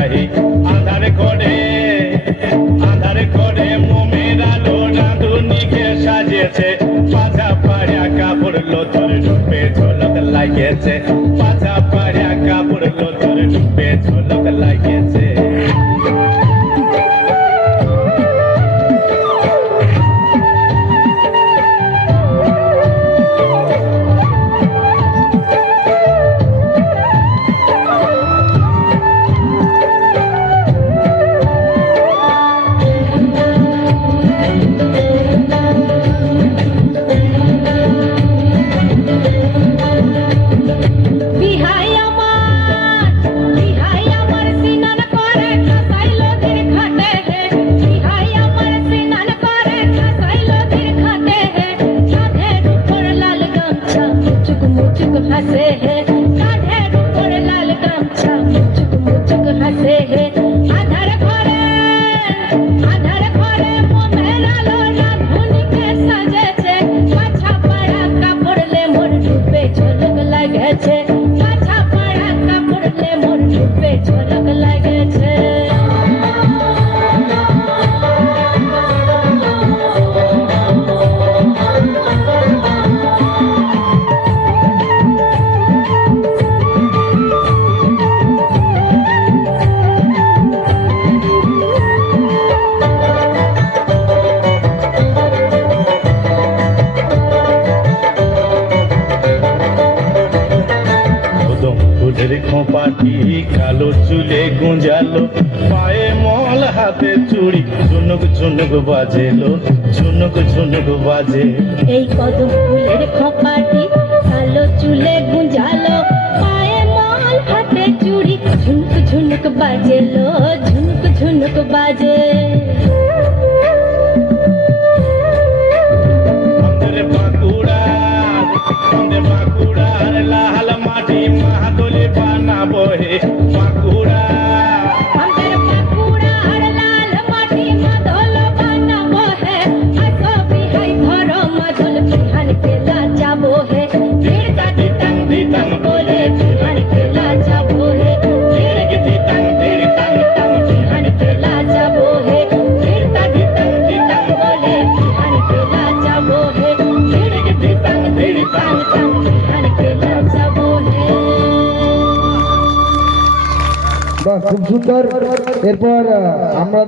রাহি আধারে করে মোমের আলো রাঁধুনিকে সাজিয়েছে পাছা পাড়িয়া কাপড় লোতর ডুবে ঝলক লাগিয়েছে পাছা পাড়িয়া কাপড় লোতর ডুবে ঝলক লাগিয়েছে हंसे है कांधेर ऊपर लाल गमछा मुचुक मुचुक हंसे है आधार घरे मोमेर आलो रांधुनिके साजेছে पाछा पड़ा कापड़ ले मोर डूबे झलक लागेছে पाछा पड़ा कापड़ ले मोर डूबे झलक लागेছে খোঁপাটি কালো চুলে গুঁজালো পায়ে মল হাতে চুড়ি ঝুনুক ঝুনুক বাজেলো ঝুনুক ঝুনুক বাজে এই কদম ফুলের খোঁপাটি কালো চুলে গুঁজালো পায়ে মল হাতে চুড়ি ঝুনুক ঝুনুক বাজেলো ঝুনুক ঝুনুক বাজে বাঁকুড়ার লাল মাটি মাহাদলি বানাবো হে বাঁকুড়া আমাদের বাঁকুড়ার লাল মাটি মাদল বানাবো হে আসো বিহাই ধরো মাদল বিহান খেলা যাবো হে দিরকা দিতাং দিতাং বলে বিহান খেলা যাবো হে দিরক দিতাং দিরতাং তাং বিহান খেলা যাবো হে দিরকা দিতাং দিতাং বলে বিহান খেলা যাবো হে দিরক দিতাং দিরতাং তাং খুব সুন্দর। এরপর আমরা